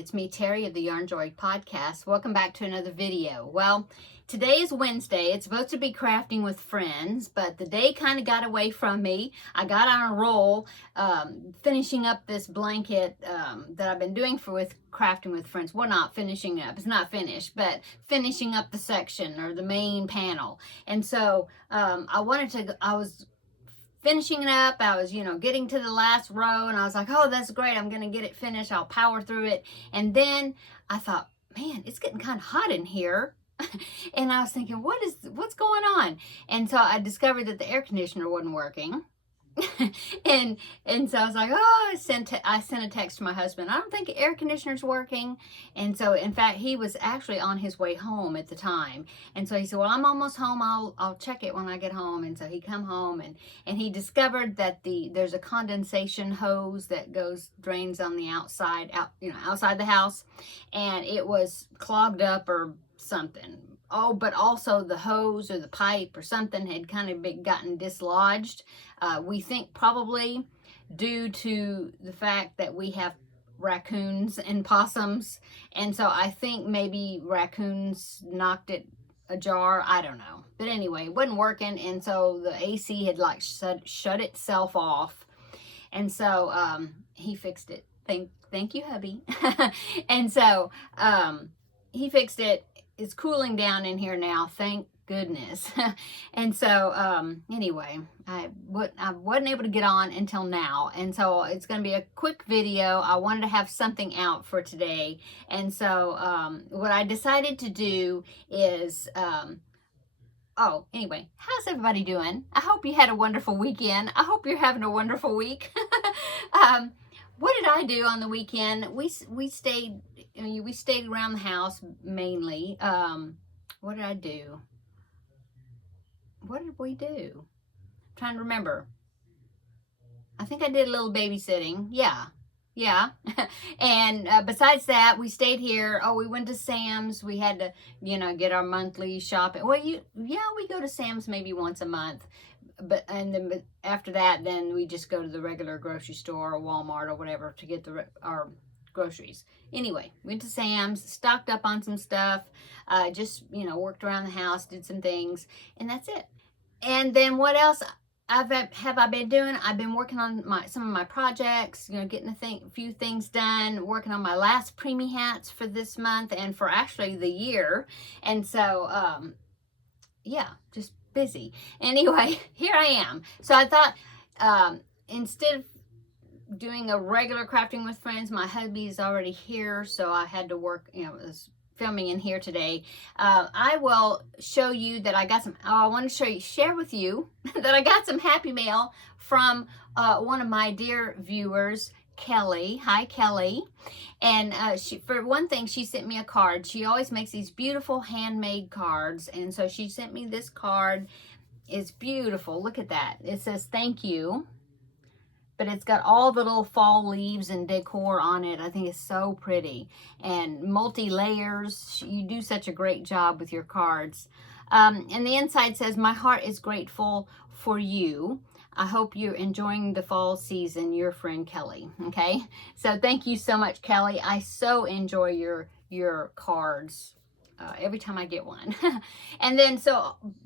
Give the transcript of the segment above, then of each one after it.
It's me, Terry of the Yarn Joy podcast. Welcome back to another video. Well, today is Wednesday. It's supposed to be crafting with friends, but the day kind of got away from me. I got on a roll finishing up this blanket that I've been doing with crafting with friends. Well, not finishing up. It's not finished, but finishing up the section or the main panel. And so I was finishing it up. I was, getting to the last row, and I was like, oh, that's great. I'm going to get it finished. I'll power through it. And then I thought, man, it's getting kind of hot in here. And I was thinking, what's going on? And so I discovered that the air conditioner wasn't working. and so I was like, oh, I sent a text to my husband. I don't think the air conditioner's working. And so, in fact, he was actually on his way home at the time. And so he said, well, I'm almost home. I'll check it when I get home. And so he come home and he discovered that there's a condensation hose that drains on the outside the house, and it was clogged up or something. Oh, but also the hose or the pipe or something had kind of gotten dislodged. We think probably due to the fact that we have raccoons and possums. And so I think maybe raccoons knocked it ajar. I don't know. But anyway, it wasn't working. And so the AC had like shut itself off. And so he fixed it. Thank you, hubby. And so he fixed it. It's cooling down in here now, thank goodness. And so anyway, I wasn't able to get on until now, and so it's going to be a quick video. I wanted to have something out for today, and so what I decided to do is anyway, how's everybody doing? I hope you had a wonderful weekend. I hope you're having a wonderful week. What did I do on the weekend? We stayed around the house mainly. What did I do? What did we do? I'm trying to remember. I think I did a little babysitting. Yeah. And besides that, we stayed here. Oh, we went to Sam's. We had to, get our monthly shopping. Well, we go to Sam's maybe once a month. And then after that, then we just go to the regular grocery store or Walmart or whatever to get our groceries. Anyway, went to Sam's, stocked up on some stuff, just, worked around the house, did some things, and that's it. And then what else have I been doing? I've been working on some of my projects, getting a few things done, working on my last preemie hats for this month and for actually the year. And so, just busy. Anyway, here I am. So I thought instead of doing a regular crafting with friends, my hubby's already here, so I had to work, was filming in here today. I will show you that I got I want to share with you that I got some happy mail from one of my dear viewers, Keli. Hi, Keli. And for one thing, she sent me a card. She always makes these beautiful handmade cards, and so she sent me this card. It's beautiful. Look at that. It says thank you, but it's got all the little fall leaves and decor on it. I think it's so pretty and multi-layers. You do such a great job with your cards. And the inside says, my heart is grateful for you. I hope you're enjoying the fall season. Your friend, Keli. Okay? So thank you so much, Keli. I so enjoy your cards. Every time I get one. And then,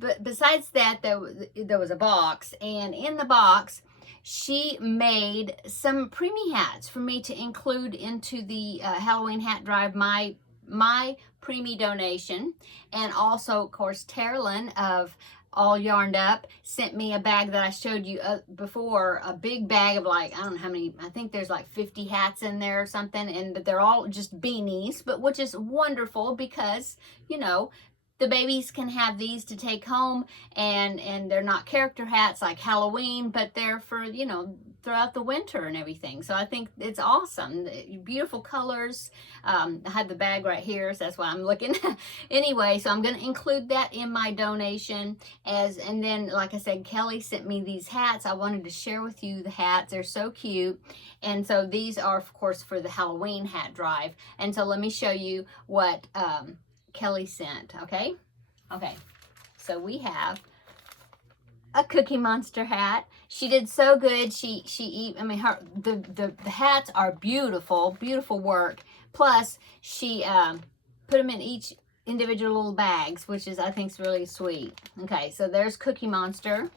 but besides that, there was a box. And in the box, she made some preemie hats for me to include into the Halloween hat drive, my preemie donation. And also, of course, Terri of All Yarned Up sent me a bag that I showed you before, a big bag of I don't know how many, I think there's 50 hats in there or something, but they're all just beanies, but which is wonderful because, the babies can have these to take home, and they're not character hats like Halloween, but they're for, throughout the winter and everything. So I think it's awesome. Beautiful colors. I have the bag right here, so that's why I'm looking. Anyway, so I'm going to include that in my donation. And then, like I said, Keli sent me these hats. I wanted to share with you the hats. They're so cute. And so these are, of course, for the Halloween hat drive. And so let me show you what Keli sent, okay? Okay, so we have a Cookie Monster hat. She did so good. The hats are beautiful, beautiful work, Plus, she put them in each individual little bags, which is, I think, is really sweet. Okay, so there's Cookie Monster.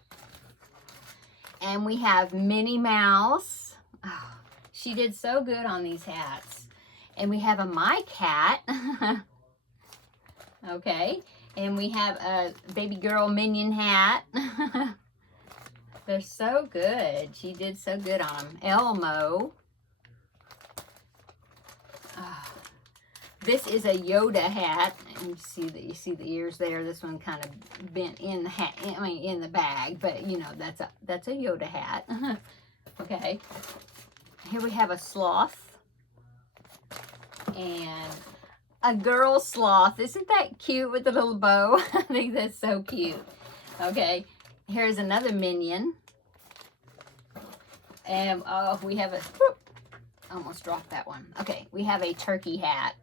And we have Minnie Mouse. Oh, she did so good on these hats. And we have a My Cat. Okay, and we have a baby girl Minion hat. They're so good. She did so good on them. Elmo. Oh, this is a Yoda hat. And you see the ears there. This one kind of bent in the hat. I mean, in the bag, but you know that's a Yoda hat. Okay. Here we have a sloth and a girl sloth. Isn't that cute with the little bow? I think that's so cute. Okay. Here's another Minion. And we have a, whoop, almost dropped that one. Okay, we have a turkey hat.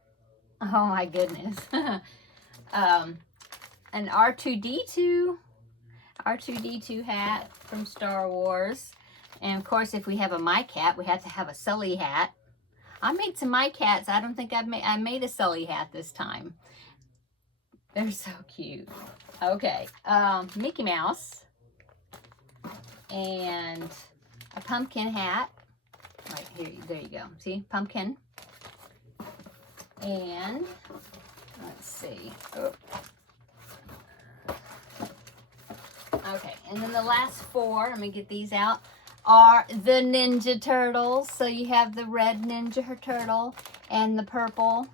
Oh my goodness. An R2-D2 hat from Star Wars. And of course, if we have a My Cat, we have to have a Sully hat. I made some My Cats. I don't think I made a Sully hat this time. They're so cute. Okay, Mickey Mouse. And a pumpkin hat. Right here, there you go. See, pumpkin. And let's see. Oh. Okay, and then the last four, let me get these out, are the Ninja Turtles. So you have the red Ninja Turtle and the purple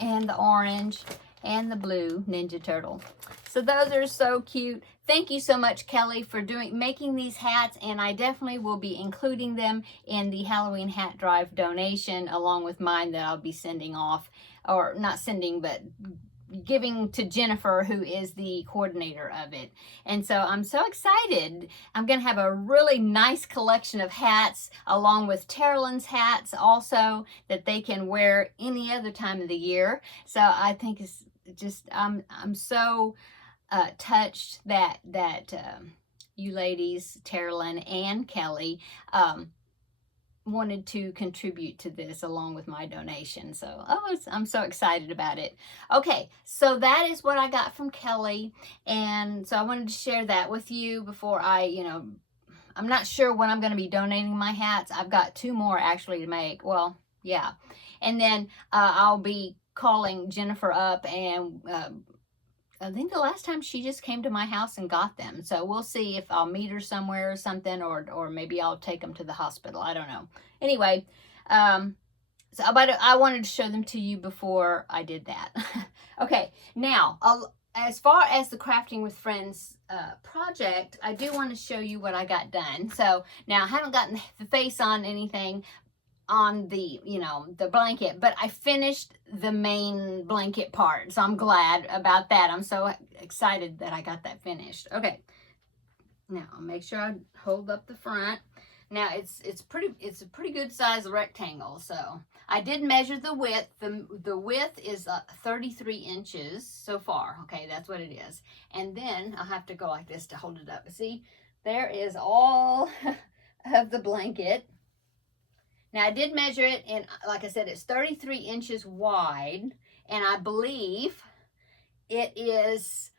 and the orange and the blue Ninja Turtle. So those are so cute. Thank you so much, Kelly, for making these hats, and I definitely will be including them in the Halloween hat drive donation along with mine that I'll be sending off, or not sending, but giving to Jennifer, who is the coordinator of it. And so I'm so excited. I'm going to have a really nice collection of hats along with Terrilyn's hats also that they can wear any other time of the year. So I think it's just, I'm so touched that you ladies, Terrilyn and Kelly, wanted to contribute to this along with my donation. So I'm so excited about it. Okay, so that is what I got from Kelly, and so I wanted to share that with you before I'm not sure when I'm going to be donating my hats. I've got 2 more actually to make. Well, yeah, and then I'll be calling Jennifer up, and I think the last time she just came to my house and got them. So we'll see if I'll meet her somewhere or something, or maybe I'll take them to the hospital. I don't know. Anyway, but I wanted to show them to you before I did that. Okay, now, as far as the Crafting with Friends project, I do want to show you what I got done. So now I haven't gotten the face on anything on the the blanket, but I finished the main blanket part, so I'm glad about that. I'm so excited that I got that finished. Okay, now I'll make sure I hold up the front. Now it's a pretty good size rectangle, so I did measure the width. The width is 33 inches so far. Okay, that's what it is. And then I'll have to go like this to hold it up. See, there is all of the blanket. Now, I did measure it, and like I said, it's 33 inches wide, and I believe it is,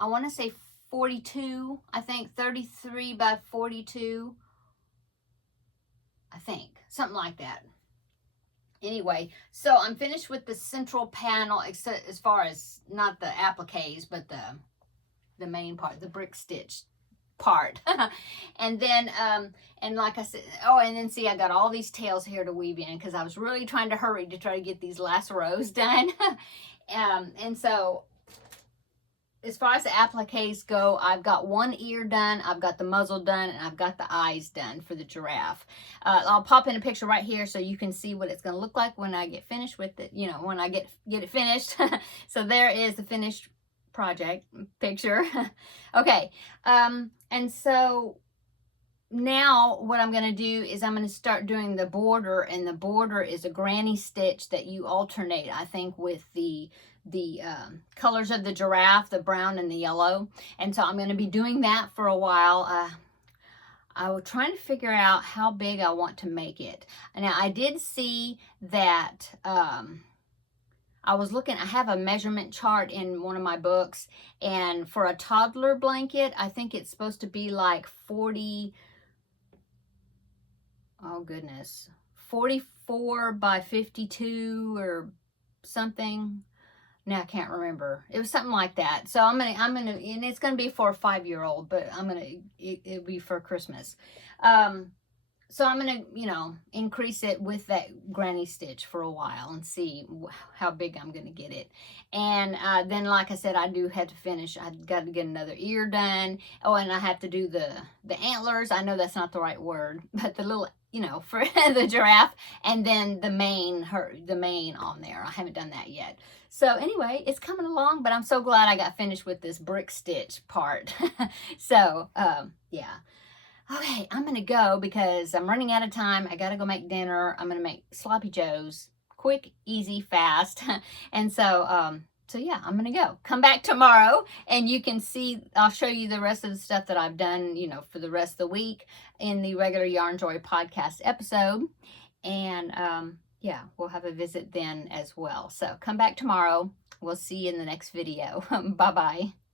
I want to say 42, I think, 33 by 42, I think, something like that. Anyway, so I'm finished with the central panel, except as far as not the appliques, but the main part, the brick stitch part. And then and like I said, and then see, I got all these tails here to weave in because I was really trying to hurry to try to get these last rows done. And so as far as the appliques go, I've got one ear done, I've got the muzzle done, and I've got the eyes done for the giraffe. I'll pop in a picture right here so you can see what it's going to look like when I get finished with it, when I get it finished. So there is the finished project picture. Okay, and so now what I'm going to do is I'm going to start doing the border, and the border is a granny stitch that you alternate, I think, with the colors of the giraffe, the brown and the yellow. And so I'm going to be doing that for a while. I was trying to figure out how big I want to make it. Now, I did see that, I was looking, I have a measurement chart in one of my books, and for a toddler blanket, I think it's supposed to be like 40, oh goodness, 44 by 52 or something. Now I can't remember. It was something like that. So I'm gonna, and it's gonna be for a 5-year-old, but it'll be for Christmas. So I'm gonna, increase it with that granny stitch for a while and see how big I'm gonna get it. And then, like I said, I do have to finish. I've got to get another ear done. Oh, and I have to do the antlers. I know that's not the right word, but the little, for the giraffe, and then the mane on there. I haven't done that yet. So anyway, it's coming along, but I'm so glad I got finished with this brick stitch part. So yeah. Okay, I'm going to go because I'm running out of time. I got to go make dinner. I'm going to make sloppy joes. Quick, easy, fast. And so yeah, I'm going to go. Come back tomorrow and you can see, I'll show you the rest of the stuff that I've done, for the rest of the week in the regular Yarn Joy podcast episode. And yeah, we'll have a visit then as well. So come back tomorrow. We'll see you in the next video. Bye-bye.